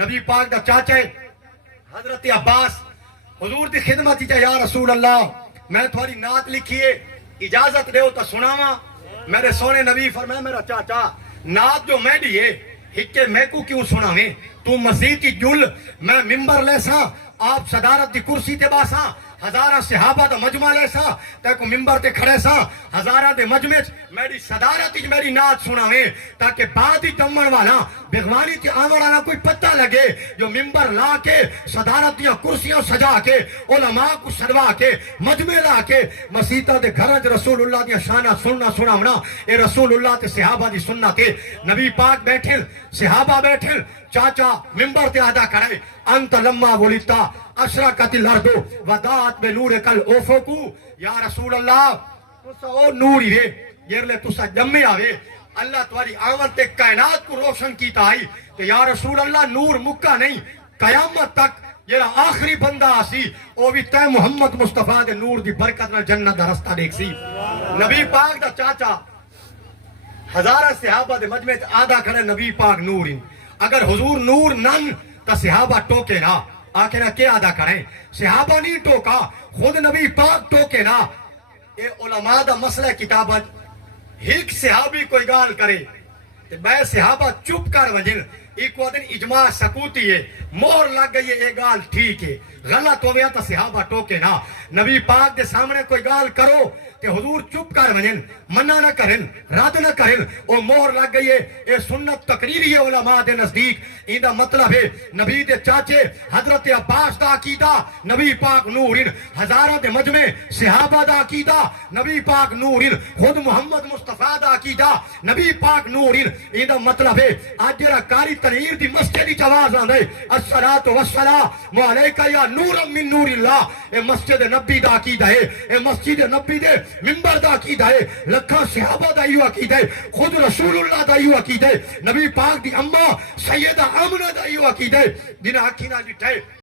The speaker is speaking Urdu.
نبی پاک دا چاچے حضرت عباس حضور دی خدمت چا یا رسول اللہ میں تھوڑی نعت لکھیے اجازت دیو تا سناواں. میرے سونے نبی فرمائے میرا چاچا نعت جو میں دیئے ہکے میں کو کیوں سناویں تو مسجد کی جل میں ممبر لے سا آپ صدارت دی کرسی تے باسا ہزارہ صحابہ دا مجمع لے سا تے کو ممبر تے کھڑے سا ہزارہ دے مجمع میری صدارت ہی میری نعت سناویں تاکہ بعد ہی دمن والا بغوانی تے آوڑانا کوئی پتہ لگے جو ممبر لا کے صدارت دیا کرسیاں سجا کے علماء کو سڑوا کے مجمع لا کے مسیطہ دے گھرج رسول اللہ دیا شانہ سننا اے رسول اللہ تے صحابہ دی سننا تے نبی پاک بیٹھل صحابہ بیٹھل چاچا ممبر تے آدھا کرے انت لما ولیتا اشرقت الارض وداعت بنورک الافق یا رسول اللہ تسا او نور ہی رے یہ لے تسا جمع آوے اللہ تمہاری آمد تے کائنات کو روشن کیتا آئی کہ یا رسول اللہ نور مکہ نہیں قیامت تک یہ آخری بندہ آسی او بھی تے محمد مصطفیٰ دے نور دی برکت نہ جنت دا رستہ دیکھ سی. نبی پاک دا چاچا ہزارہ صحابہ دے مجمع آدھا کھڑے نبی پاک نور ہی اگر حضور نور نن تا صحابہ ٹوکے نا آکے نا کیا ادا کریں صحابہ نہیں ٹوکا خود نبی پاک ٹوکے نا. اے علماء دا مسئلہ کتابت ہیک صحابی کوئی گال کرے تے بے صحابہ چپ کر وجن ایک وقت اجماع سکوتی ہے مور لگ گئی ہے گال ٹھیک ہے غلط ہو گیا تا صحابہ ٹوکے نا. نبی پاک دے سامنے کوئی گال کرو کہ حضور چپ کر ونن منع نہ کرن رد نہ کرن او مہر لگ گئی ہے اے سنت تقریری ہے علماء دے نزدیک. ایندا مطلب ہے نبی دے چاچے حضرت عباس دا عقیدہ نبی پاک نورن ہزارہ دے مجمع صحابہ دا عقیدہ نبی پاک نورن خود محمد مصطفیٰ دا عقیدہ نبی پاک نورن. ایندا مطلب ہے آج جرا کاری تنیر دی مسجد دی آواز آندے الصلاۃ والسلام علیکہ یا نور من نور اللہ اے مسجد نبی دا عقیدہ ہے اے مسجد نبی دے ممبر دا عقیدہ ہے لکھاں صحابہ دا ایو عقیدہ ہے خود رسول اللہ دا ایو عقیدہ ہے نبی پاک دی اماں سیدہ آمنہ دا ایو عقیدہ ہے جنہاں آنکھی نہ ڈٹھے